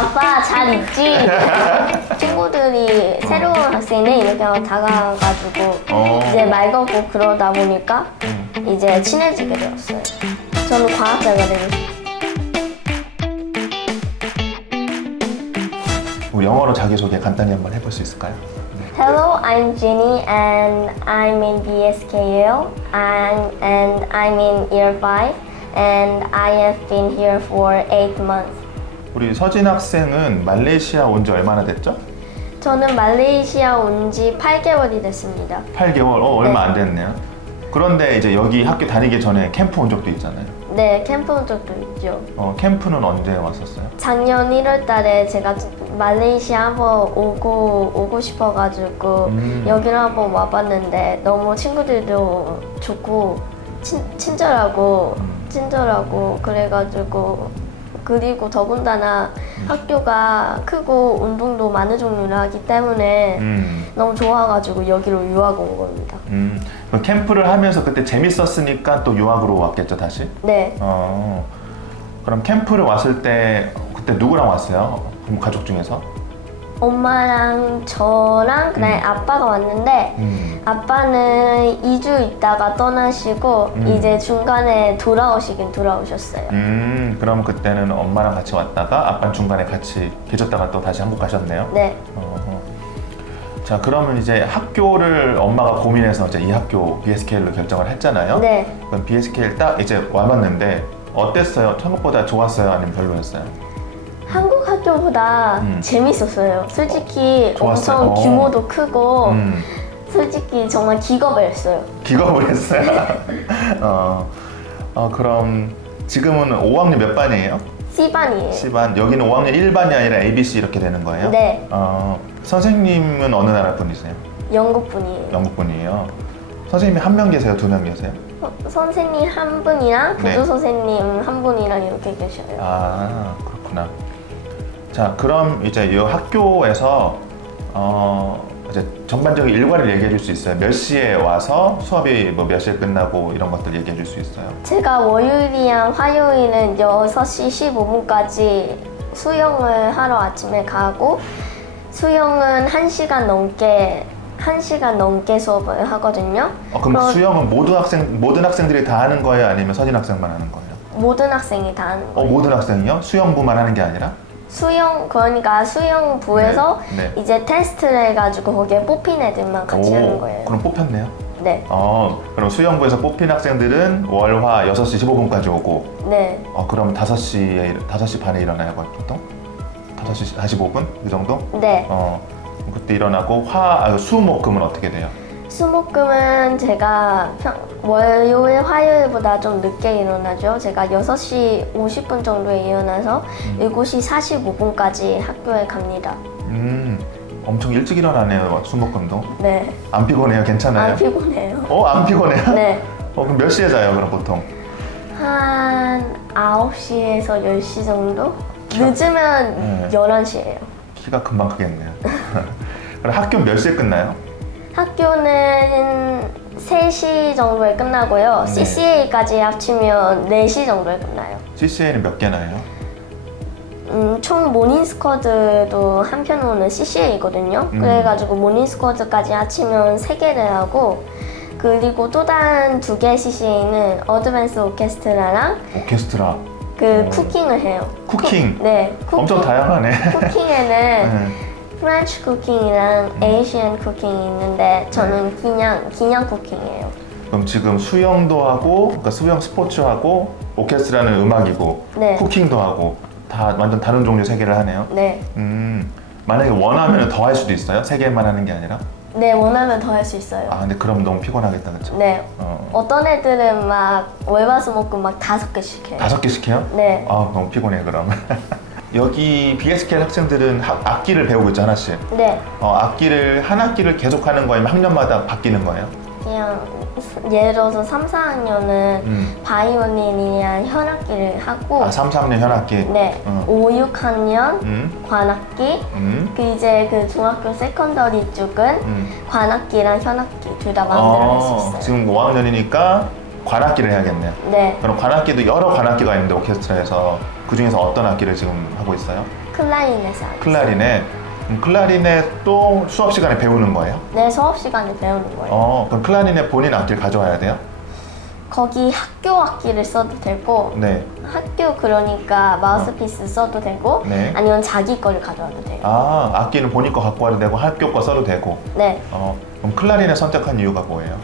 아빠 잘 있지? 친구들이 새로운 학생이 이렇게 다가가가지고 이제 말 걸고 그러다 보니까 이제 친해지게 되었어요. 저는 과학자가 되고 싶어요. 영어로 자기소개 간단히 한번 해볼 수 있을까요? Hello, I'm Jenny and I'm in BSKL and I'm in year 5 and I have been here for 8 months. 우리 서진 학생은 말레이시아 온 지 얼마나 됐죠? 저는 말레이시아 온 지 8개월이 됐습니다. 8개월? 얼마 네. 안 됐네요. 그런데 이제 여기 학교 다니기 전에 캠프 온 적도 있잖아요. 네, 캠프 온 적도 있죠. 캠프는 언제 왔었어요? 작년 1월 달에 제가 말레이시아 한번 오고 싶어가지고 여기를 한번 와봤는데 너무 친구들도 좋고 친절하고 그래가지고 그리고 더군다나 학교가 크고 운동도 많은 종류를 하기 때문에 너무 좋아가지고 여기로 유학 온 겁니다. 그럼 캠프를 하면서 그때 재밌었으니까 또 유학으로 왔겠죠, 다시? 네. 그럼 캠프를 왔을 때 그때 누구랑 왔어요? 부모 가족 중에서? 엄마랑 저랑 그다음에 아빠가 왔는데 아빠는 2주 있다가 떠나시고 이제 중간에 돌아오셨어요. 그럼 그때는 엄마랑 같이 왔다가 아빠는 중간에 같이 계셨다가 또 다시 한국 가셨네요? 네. 자, 그러면 이제 학교를 엄마가 고민해서 이제 이 학교 BSKL로 결정을 했잖아요? 네. 그럼 BSKL 딱 이제 와봤는데 어땠어요? 한국보다 좋았어요? 아니면 별로였어요? 한국 학교보다 재밌었어요. 솔직히 좋았어요? 엄청 규모도 크고 음. 솔직히 정말 기겁을 했어요. 기겁을 했어요? 그럼 지금은 5학년 몇 반이에요? C반이에요. C반. 여기는 5학년 1반이 아니라 ABC 이렇게 되는 거예요? 네. 선생님은 어느 나라 분이세요? 영국 분이에요. 영국 분이에요. 선생님이 한 명 계세요? 2명 계세요? 선생님 한 분이랑 네. 부조 선생님 한 분이랑 이렇게 계셔요. 아, 그렇구나. 자, 그럼 이제 이 학교에서 이제 전반적인 일과를 얘기해 줄 수 있어요? 몇 시에 와서 수업이 뭐 몇 시에 끝나고 이런 것들 얘기해 줄 수 있어요? 제가 월요일이랑 화요일은 6시 15분까지 수영을 하러 아침에 가고 수영은 1시간 넘게 수업을 하거든요. 그럼 수영은 모든 학생들이 다 하는 거예요? 아니면 서진 학생만 하는 거예요? 모든 학생이 다 하는 거예요. 모든 학생이요? 수영부만 하는 게 아니라? 그러니까 수영부에서 네. 이제 테스트를 해가지고 거기에 뽑힌 애들만 같이 하는 거예요. 그럼 뽑혔네요? 네. 그럼 수영부에서 뽑힌 학생들은 월화 6시 15분까지 오고 네. 그럼 5시 반에 일어나요, 보통? 5시 45분? 그 정도? 네. 그때 일어나고 수목금은 어떻게 돼요? 수목금은 제가 월요일, 화요일보다 좀 늦게 일어나죠. 제가 6시 50분 정도에 일어나서 7시 45분까지 학교에 갑니다. 엄청 일찍 일어나네요, 수목금도. 네. 안 피곤해요? 괜찮아요? 안 피곤해요. 안 피곤해요? 네. 그럼 몇 시에 자요, 그럼 보통? 한 9시에서 10시 정도? 늦으면 11시예요. 키가 금방 크겠네요. 그럼 학교 몇 시에 끝나요? 학교는 3시 정도에 끝나고요. 네. CCA까지 합치면 4시 정도에 끝나요. CCA는 몇 개나요? 총 모닝스쿼드도 한편으로는 CCA거든요. 그래가지고 모닝스쿼드까지 합치면 3개를 하고 그리고 또 다른 2개 CCA는 어드밴스 오케스트라랑 오케스트라. 쿠킹을 해요. 쿠킹? 네. 엄청 다양하네. 쿠킹에는 프렌치 쿠킹이랑 에이시안 쿠킹이 있는데 저는 그냥 쿠킹이에요. 그럼 지금 수영도 하고, 그러니까 수영 스포츠 하고, 오케스트라는 음악이고, 네. 쿠킹도 하고, 다 완전 다른 종류 3개를 하네요. 네. 만약에 원하면 더 할 수도 있어요? 3개만 하는 게 아니라? 네, 원하면 더 할 수 있어요. 근데 그럼 너무 피곤하겠다, 그쵸? 네. 어떤 애들은 막 월화수목금 막 5개씩 해요. 5개씩 해요? 네. 너무 피곤해, 그럼. 여기 BSKL 학생들은 악기를 배우고 있죠, 하나씩. 네. 한 학기를 계속 하는 거예요? 아니면 학년마다 바뀌는 거예요? 그냥 예를 들어서 3, 4학년은 바이올린이랑 현악기를 하고 3, 4학년 현악기? 네. 5, 6학년 관악기 이제 중학교 세컨더리 쪽은 관악기랑 현악기 둘 다 마음대로 할 수 있어요. 지금 5학년이니까 관악기를 해야겠네요. 네. 그럼 관악기도 여러 관악기가 있는데 오케스트라에서 그 중에서 어떤 악기를 지금 하고 있어요? 클라리넷을 하고 있어요. 클라리넷. 클라리넷도 수업 시간에 배우는 거예요? 네, 수업 시간에 배우는 거예요. 그럼 클라리넷 본인 악기를 가져와야 돼요? 거기 학교 악기를 써도 되고 네. 학교 그러니까 마우스피스 써도 되고 네. 아니면 자기 거를 가져와도 돼요. 악기는 본인 거 갖고 와도 되고 학교 거 써도 되고. 네. 그럼 클라리넷 선택한 이유가 뭐예요?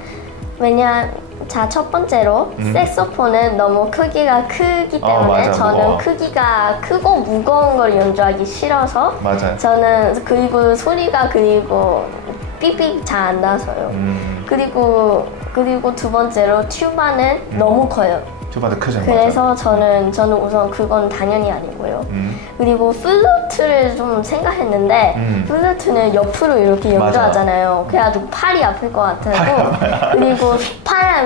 첫 번째로 색소폰은 너무 크기가 크기 때문에 맞아, 저는 무거워. 크기가 크고 무거운 걸 연주하기 싫어서 맞아요. 저는 그리고 소리가 그리고 삑삑 잘 안 나서요. 그리고 두 번째로 튜바는 너무 커요. 튜바도 크죠. 그래서 저는 우선 그건 당연히 아니고요. 그리고 플루트를 좀 생각했는데 플루트는 옆으로 이렇게 연주하잖아요. 그래가지고 팔이 아플 것 같아서 그리고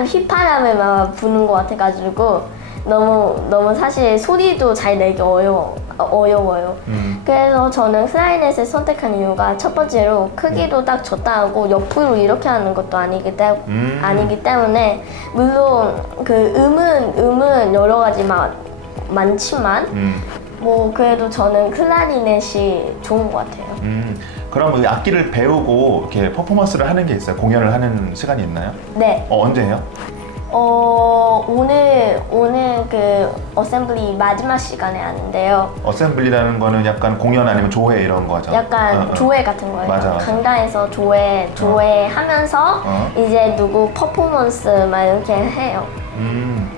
휘파람을 막 부는 것 같아가지고 너무 사실 소리도 잘 내기 어려워요. 그래서 저는 클라리넷을 선택한 이유가 첫 번째로 크기도 딱 적당하고 옆으로 이렇게 하는 것도 아니기 때문에 물론 그 음은 여러 가지 많지만 뭐 그래도 저는 클라리넷이 좋은 것 같아요. 그럼 이 악기를 배우고 이렇게 퍼포먼스를 하는 게 있어요? 공연을 하는 시간이 있나요? 네. 언제 해요? 오늘 그 어셈블리 마지막 시간에 하는데요. 어셈블리라는 거는 약간 공연 아니면 조회 이런 거죠? 약간 조회 같은 거예요. 맞아. 강당에서 조회하면서 이제 누구 퍼포먼스 막 이렇게 해요.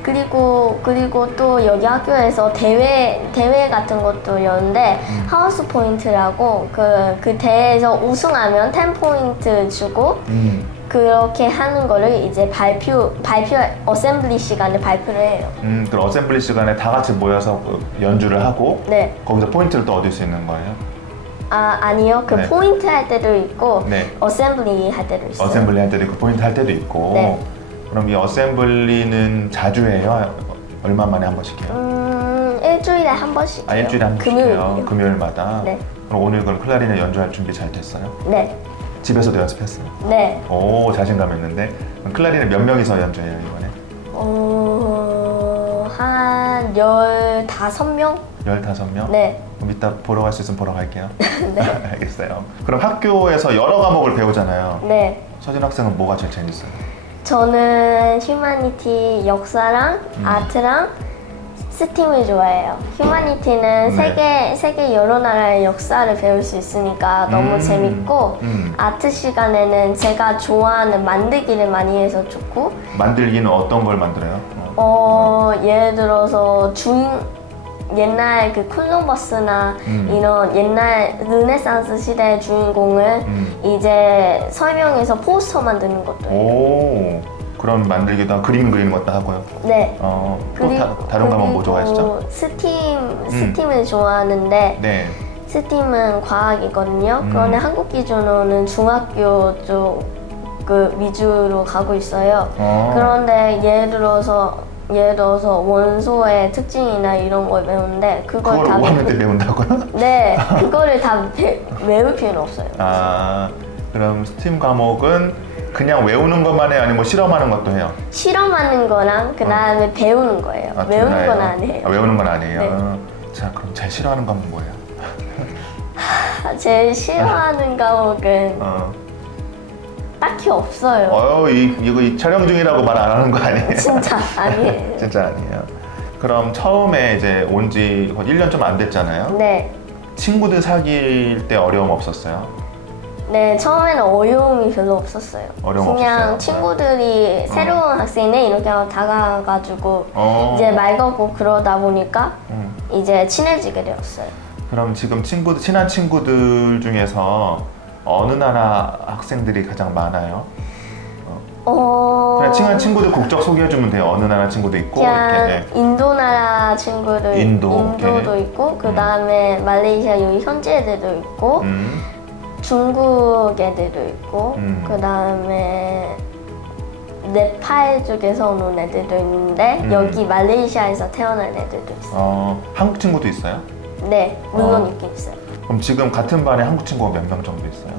그리고 또 여기 학교에서 대회 같은 것도 여는데 하우스 포인트라고 그 대회에서 우승하면 10포인트 주고 그렇게 하는 거를 이제 발표 어셈블리 시간에 발표를 해요. 그럼 어셈블리 시간에 다 같이 모여서 연주를 하고 네. 거기서 포인트를 또 얻을 수 있는 거예요? 아니요. 그 네. 포인트 할 때도 있고 네. 어셈블리 할 때도 있어요. 어셈블리 할 때도 있고 포인트 할 때도 있고. 네. 그럼 이 어셈블리는 자주 해요? 얼마 만에 한 번씩 해요? 일주일에 한 번씩 해요. 일주일에 한 번씩 해요? 금요일이요. 금요일마다? 네. 그럼 오늘 그럼 클라리넷 연주할 준비 잘 됐어요? 네. 집에서도 연습했어요? 네. 오, 자신감 있는데. 그럼 클라리넷 몇 명이서 연주해요 이번에? 한 15명? 15명? 네. 그럼 이따 보러 갈 수 있으면 보러 갈게요. 네. 알겠어요. 그럼 학교에서 여러 과목을 배우잖아요. 네. 서진 학생은 뭐가 제일 재밌어요? 저는 휴머니티 역사랑 아트랑 스팀을 좋아해요. 휴머니티는 세계 여러 나라의 역사를 배울 수 있으니까 너무 재밌고 아트 시간에는 제가 좋아하는 만들기를 많이 해서 좋고 만들기는 어떤 걸 만들어요? 예를 들어서 옛날 그 콜럼버스나 이런 옛날 르네상스 시대의 주인공을 이제 설명해서 포스터 만드는 것도 해요. 오, 그런 만들기도 하고 그림 그리는 것도 하고요. 네. 또 다른 과목 뭐 좋아하시죠? 스팀을 좋아하는데 네. 스팀은 과학이거든요. 그런데 한국 기준으로는 중학교 쪽 그 위주로 가고 있어요. 그런데 예를 들어서 원소의 특징이나 이런 걸 배우는데 그걸 다 5학년 때 배운다고요? 네, 그거를 다 외울 필요는 없어요. 그럼 스팀 과목은 그냥 외우는 것만 해요? 아니면 뭐 실험하는 것도 해요? 실험하는 거랑 그 다음에 배우는 거예요. 외우는 건 아니에요. 외우는 건 아니에요? 네. 자, 그럼 제일 싫어하는 과목 뭐예요? 제일 싫어하는 과목은 딱히 없어요. 이거 촬영 중이라고 말 안 하는 거 아니에요? 진짜 아니에요. 진짜 아니에요. 그럼 처음에 이제 온 지 1년 좀 안 됐잖아요? 네. 친구들 사귈 때 어려움 없었어요? 네, 처음에는 어려움이 별로 없었어요. 어려움 그냥 없었어요? 친구들이 새로운 학생이 이렇게 다가가가지고 이제 말 걸고 그러다 보니까 이제 친해지게 되었어요. 그럼 지금 친한 친구들 중에서 어느 나라 학생들이 가장 많아요? 그냥 친한 친구들 국적 소개해주면 돼요. 어느 나라 친구도 있고 그냥 이렇게. 인도 나라 친구들 인도도 오케이. 있고 그 다음에 말레이시아 여기 현지 애들도 있고 중국 애들도 있고 그 다음에 네팔 쪽에서 오는 애들도 있는데 여기 말레이시아에서 태어난 애들도 있어요. 한국 친구도 있어요? 네, 물론 있긴 있어요. 그럼 지금 같은 반에 한국 친구가 몇 명 정도 있어요?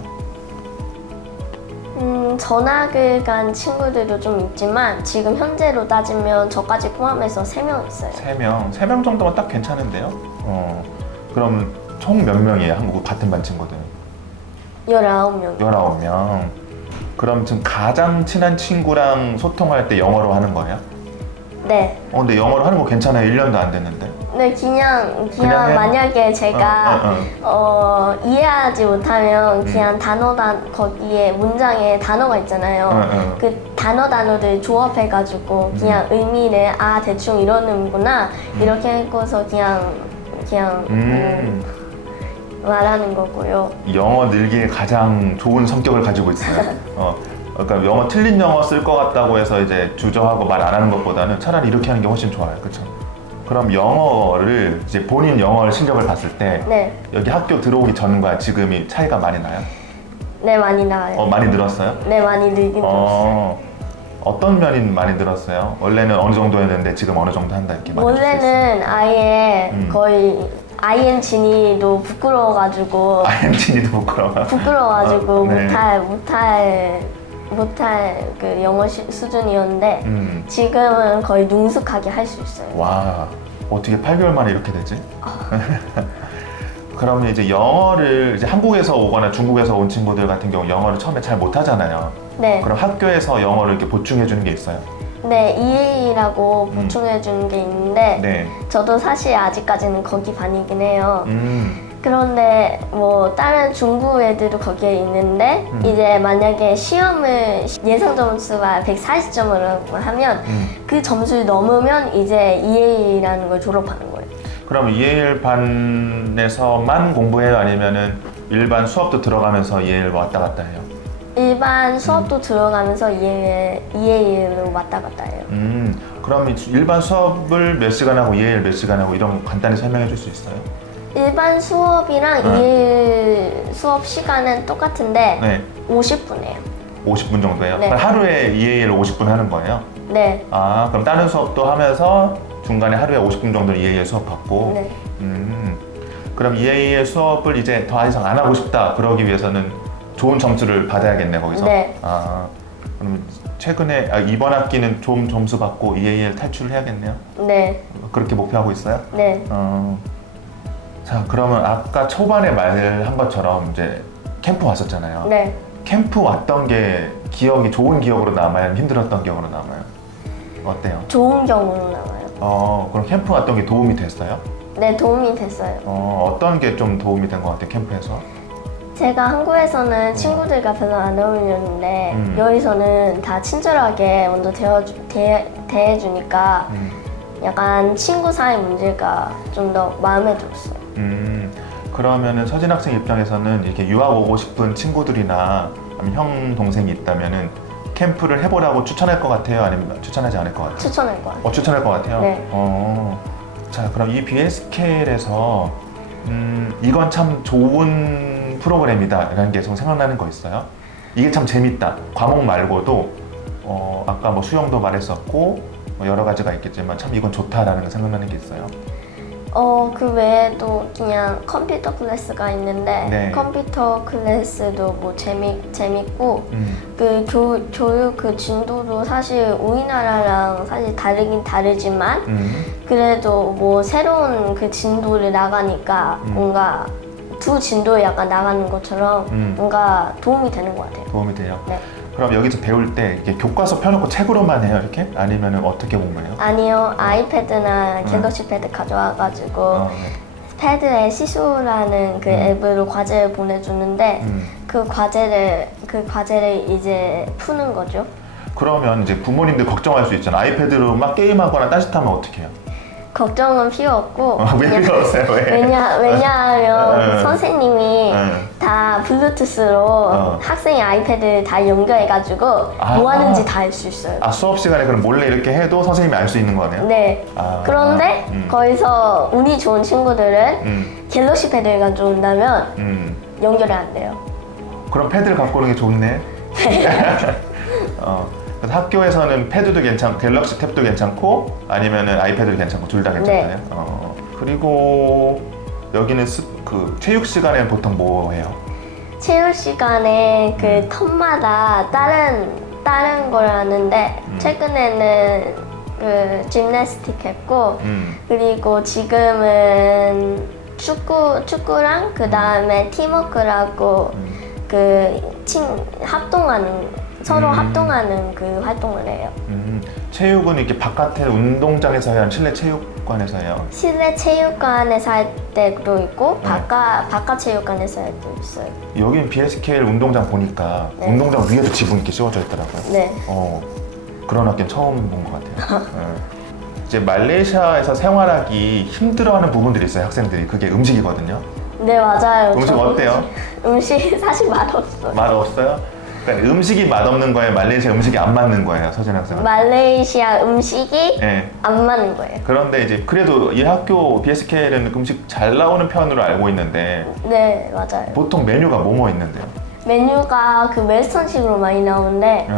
전학을 간 친구들도 좀 있지만 지금 현재로 따지면 저까지 포함해서 3명 있어요. 3명? 3명 정도면 딱 괜찮은데요? 그럼 총 몇 명이에요? 한국 같은 반 친구들? 19명. 19명. 그럼 지금 가장 친한 친구랑 소통할 때 영어로 하는 거예요? 네. 근데 영어로 하는 거 괜찮아요. 1년도 안 됐는데. 네, 그냥 해? 만약에 제가 이해하지 못하면 그냥 거기에 문장에 단어가 있잖아요. 그 단어들 조합해가지고 그냥 의미를 대충 이러는구나 이렇게 해서 그냥 말하는 거고요. 영어 늘기에 가장 좋은 성격을 가지고 있어요. 그러니까 영어 틀린 영어 쓸 것 같다고 해서 이제 주저하고 말 안 하는 것보다는 차라리 이렇게 하는 게 훨씬 좋아요. 그렇죠? 그럼 영어를 이제 본인 영어 실력을 봤을 때 네. 여기 학교 들어오기 전과 지금이 차이가 많이 나요? 네, 많이 나와요. 많이 늘었어요? 네, 많이 늘긴 늘었어요. 어떤 면이 많이 늘었어요? 원래는 어느 정도였는데 지금 어느 정도 한다 이렇게 말해줄 수 있어요? 원래는 아예 거의 IN진이도 부끄러워가지고 부끄러워가지고 네. 못할 그 영어 수준이었는데 지금은 거의 능숙하게 할 수 있어요. 와, 어떻게 8개월 만에 이렇게 되지? 그러면 이제 영어를 이제 한국에서 오거나 중국에서 온 친구들 같은 경우 영어를 처음에 잘 못하잖아요. 네. 그럼 학교에서 영어를 이렇게 보충해 주는 게 있어요? 네, EA라고 보충해 주는 게 있는데 네. 저도 사실 아직까지는 거기 반이긴 해요. 그런데 뭐 다른 중국 애들도 거기에 있는데 이제 만약에 시험을 예상 점수가 140점으로 하면 그 점수를 넘으면 이제 EA라는 걸 졸업하는 거예요. 그럼 EAL 반에서만 공부해요? 아니면은 일반 수업도 들어가면서 EAL 왔다 갔다 해요? 일반 수업도 들어가면서 EA로 왔다 갔다 해요. 그럼 일반 수업을 몇 시간 하고 EAL 몇 시간 하고 이런 거 간단히 설명해 줄 수 있어요? 일반 수업이랑 EAL 수업 시간은 똑같은데 네. 50분이에요. 50분 정도예요? 네. 그럼 하루에 EAL 50분 하는 거예요? 네. 그럼 다른 수업도 하면서 중간에 하루에 50분 정도 EAL 수업 받고 네. 그럼 EAL 수업을 이제 더 이상 안 하고 싶다 그러기 위해서는 좋은 점수를 받아야겠네 거기서? 네. 그럼 최근에 이번 학기는 좋은 점수 받고 EAL 탈출을 해야겠네요? 네. 그렇게 목표하고 있어요? 네. 자, 그러면 아까 초반에 말한 것처럼 이제 캠프 왔었잖아요. 네. 캠프 왔던 게 기억이 좋은 기억으로 남아요? 아니면 힘들었던 기억으로 남아요? 어때요? 좋은 경우로 나와요. 그럼 캠프 왔던 게 도움이 됐어요? 네, 도움이 됐어요. 어떤 게 좀 도움이 된 것 같아요, 캠프에서? 제가 한국에서는 친구들과 별로 안 어울렸는데 여기서는 다 친절하게 먼저 대해주니까 약간 친구 사이 문제가 좀 더 마음에 들었어요. 그러면은 서진 학생 입장에서는 이렇게 유학 오고 싶은 친구들이나 아니면 형 동생이 있다면은 캠프를 해보라고 추천할 것 같아요? 아니면 추천하지 않을 것 같아요? 추천할 것 같아요. 추천할 것 같아요? 네. 자, 그럼 이 BSK에서 이건 참 좋은 프로그램이다 라는 게 좀 생각나는 거 있어요? 이게 참 재밌다. 과목 말고도 아까 뭐 수영도 말했었고 뭐 여러 가지가 있겠지만 참 이건 좋다라는 생각나는 게 있어요. 그 외에도 그냥 컴퓨터 클래스가 있는데 네. 컴퓨터 클래스도 뭐 재밌고 그 교육 그 진도도 사실 우리나라랑 사실 다르긴 다르지만 그래도 뭐 새로운 그 진도를 나가니까 뭔가 두 진도에 약간 나가는 것처럼 뭔가 도움이 되는 것 같아요. 도움이 돼요? 네. 그럼 여기서 배울 때 이게 교과서 펴놓고 책으로만 해요 이렇게? 아니면 어떻게 공부해요? 아니요, 아이패드나 갤럭시 패드 가져와가지고 네. 패드에 시소라는 그 앱으로 과제를 보내주는데 그 과제를 이제 푸는 거죠. 그러면 이제 부모님들 걱정할 수 있잖아. 아이패드로 막 게임하거나 딴짓하면 어떻게 해요? 걱정은 필요 없고 왜 필요 없어요? 왜? 왜냐하면 선생님이 다 블루투스로 학생의 아이패드 다 연결해가지고 뭐 하는지 다 알 수 있어요. 수업 시간에 그럼 몰래 이렇게 해도 선생님이 알 수 있는 거네요? 네. 그런데 거기서 운이 좋은 친구들은 갤럭시 패드를 가져온다면 연결이 안 돼요. 그럼 패드를 갖고 오는 게 좋네. 그래서 학교에서는 패드도 괜찮고 갤럭시 탭도 괜찮고 아니면은 아이패드도 괜찮고 둘 다 괜찮아요. 네. 그리고 여기는 그 체육 시간에는 보통 뭐 해요? 체육 시간에 그 텀마다 다른 걸 하는데 최근에는 그 짐나스틱 했고 그리고 지금은 축구랑 그 다음에 팀워크라고 합동하는 서로 합동하는 그 활동을 해요. 체육은 이렇게 바깥에 운동장에서 해요? 실내 체육관에서 해요? 실내 체육관에서 할 때도 있고 바깥 체육관에서 할 때도 있어요. 여긴 BSKL 운동장 보니까 네. 운동장 위에도 지붕 이렇게 씌워져 있더라고요. 네. 그런 학교는 처음 본 것 같아요. 이제 말레이시아에서 생활하기 힘들어하는 부분들이 있어요, 학생들이. 그게 음식이거든요. 네, 맞아요. 음식 저 어때요? 음식 사실 맛없어요. 맛 없어요? 그러니까 음식이 맛없는 거예요? 말레이시아 음식이 안 맞는 거예요, 서진 학생은? 말레이시아 음식이 네. 안 맞는 거예요. 그런데 이제 그래도 이 학교 BSKL은 음식 잘 나오는 편으로 알고 있는데 네, 맞아요. 보통 메뉴가 뭐뭐 있는데요? 메뉴가 그 웨스턴식으로 많이 나오는데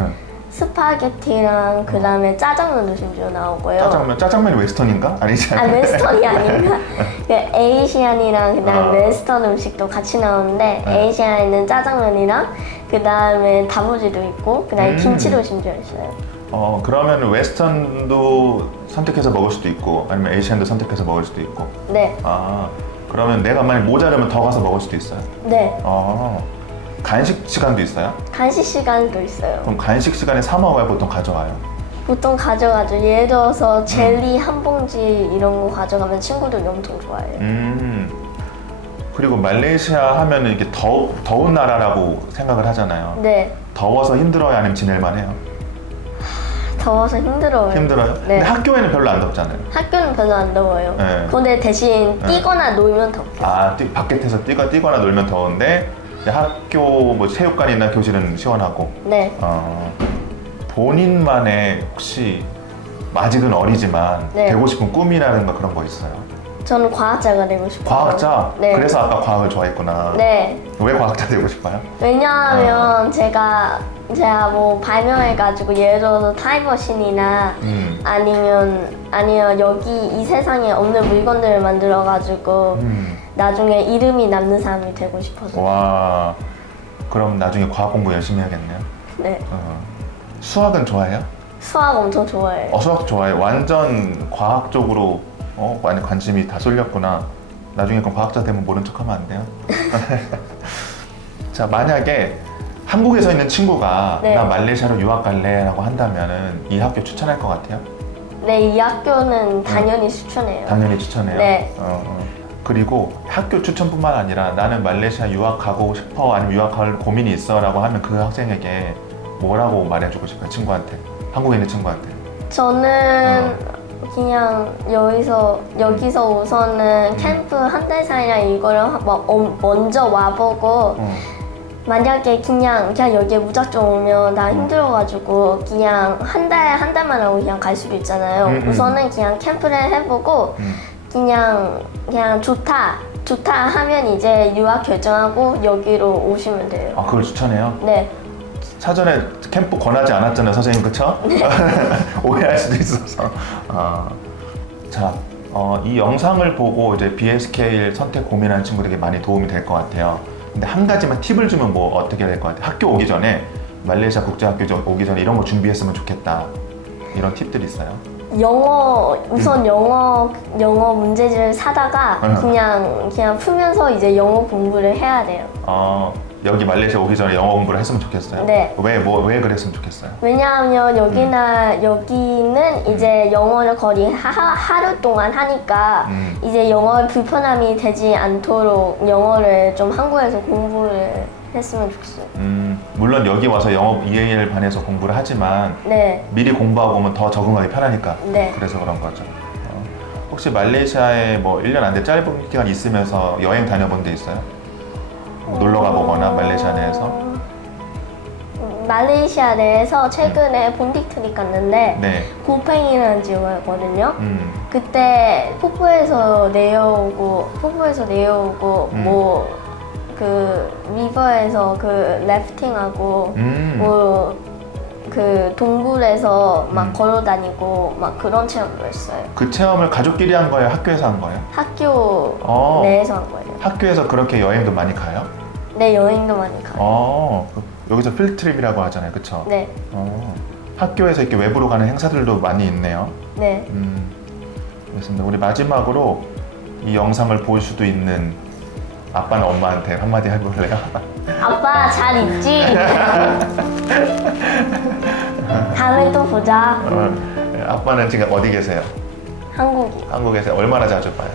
스파게티랑 그 다음에 짜장면도 심지어 나오고요. 짜장면이 웨스턴인가? 아니지 않아요? 웨스턴이 아닌가? 그 에이시안이랑 그 다음에 웨스턴 음식도 같이 나오는데 에이시안에는 짜장면이랑 그 다음에 다부지도 있고 그 다음에 김치도 심지어 있어요. 그러면 웨스턴도 선택해서 먹을 수도 있고 아니면 에이시안도 선택해서 먹을 수도 있고. 네. 그러면 내가 만약 모자르면 더 가서 먹을 수도 있어요? 네. 간식 시간도 있어요? 간식 시간도 있어요. 그럼 간식 시간에 사 먹어야 보통 가져와요? 보통 가져가죠. 예를 들어서 젤리 한 봉지 이런 거 가져가면 친구들이 엄청 좋아해요. 그리고 말레이시아 하면은 이게 더운 나라라고 생각을 하잖아요. 네. 더워서 힘들어요? 아니면 지낼만 해요? 더워서 힘들어요. 힘들어요? 네. 근데 학교에는 별로 안 덥잖아요. 학교는 별로 안 더워요. 네. 근데 대신 뛰거나 놀면 덥죠. 밖에서 뛰거나 놀면 더운데 학교 뭐 체육관이나 교실은 시원하고. 네. 본인만의 혹시 아직은 어리지만 네. 되고 싶은 꿈이라든가 그런 거 있어요? 저는 과학자가 되고 싶어요. 과학자? 네. 그래서 아까 과학을 좋아했구나. 네. 왜 과학자 되고 싶어요? 왜냐하면 제가 뭐 발명해가지고 예를 들어서 타임머신이나 아니면 여기 이 세상에 없는 물건들을 만들어가지고 나중에 이름이 남는 사람이 되고 싶어서. 와, 그럼 나중에 과학 공부 열심히 해야겠네요. 네. 수학은 좋아해요? 수학 엄청 좋아해요. 수학 좋아해요. 완전 과학 쪽으로 많이 관심이 다 쏠렸구나. 나중에 그럼 과학자 되면 모른 척하면 안 돼요? 자, 만약에 한국에서 있는 친구가 네. 나 말레이시아로 유학 갈래라고 한다면은 이 학교 추천할 것 같아요? 네, 이 학교는 당연히 추천해요. 당연히 추천해요. 네. 그리고 학교 추천뿐만 아니라 나는 말레이시아 유학 가고 싶어 아니면 유학 갈 고민이 있어라고 하면 그 학생에게 뭐라고 말해주고 싶어요? 친구한테, 한국에 있는 친구한테. 저는 그냥 여기서 우선은 캠프 한 달 사이나 이거를 먼저 와보고 만약에 그냥 여기에 무작정 오면 나 힘들어가지고 그냥 한 달만 하고 그냥 갈 수도 있잖아요. 우선은 그냥 캠프를 해보고 그냥 좋다 하면 이제 유학 결정하고 여기로 오시면 돼요. 그걸 추천해요? 네. 사전에 캠프 권하지 않았잖아요, 선생님, 그쵸? 네. 오해할 수도 있어서. 자, 이 영상을 보고 이제 BSKL 선택 고민하는 친구들에게 많이 도움이 될 것 같아요. 근데 한 가지만 팁을 주면 뭐 어떻게 될 것 같아요? 학교 오기 전에, 말레이시아 국제학교 오기 전에 이런 거 준비했으면 좋겠다. 이런 팁들이 있어요? 우선 영어 문제집을 사다가 그냥 풀면서 이제 영어 공부를 해야 돼요. 여기 말레이시아 오기 전에 영어 공부를 했으면 좋겠어요? 네. 왜 그랬으면 좋겠어요? 왜냐하면 여기는 이제 영어를 거의 하루 동안 하니까 이제 영어 불편함이 되지 않도록 영어를 좀 한국에서 공부를 했으면 좋겠어요. 물론 여기 와서 영어 EAL 반에서 공부를 하지만 네. 미리 공부하고 오면 더 적응하기 편하니까. 네. 그래서 그런 거죠. 혹시 말레이시아에 뭐 1년 안 돼 짧은 기간 있으면서 여행 다녀본 데 있어요? 놀러 가보거나 말레이시아 내에서? 말레이시아 내에서 최근에 본딕 트립 갔는데 네. 고팽이라는 지역이었거든요. 그때 폭포에서 내려오고 뭐 그 리버에서 그 래프팅하고 뭐 그 동굴에서 막 걸어 다니고 막 그런 체험도 했어요. 그 체험을 가족끼리 한 거예요? 학교에서 한 거예요? 학교 내에서 한 거예요. 학교에서 그렇게 여행도 많이 가요? 네, 여행도 많이 가요. 여기서 필드트립이라고 하잖아요, 그쵸? 네. 학교에서 이렇게 외부로 가는 행사들도 많이 있네요. 네. 그렇습니다. 우리 마지막으로 이 영상을 볼 수도 있는 아빠는 엄마한테 한마디 해볼래요? 아빠 잘 있지? 다음에 또 보자. 아빠는 지금 어디 계세요? 한국이. 한국에서 얼마나 자주 봐요?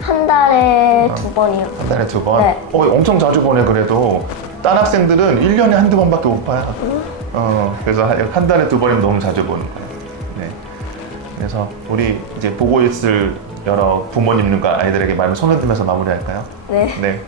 한 달에 2번이요. 한 달에 2번? 네. 엄청 자주 보네 그래도. 딴 학생들은 1년에 한두 번밖에 못 봐요. 그래서 한 달에 2번이면 너무 자주 보는 거예요. 네. 그래서 우리 이제 보고 있을 여러 부모님과 아이들에게 말을 손을 들면서 마무리할까요? 네. 네.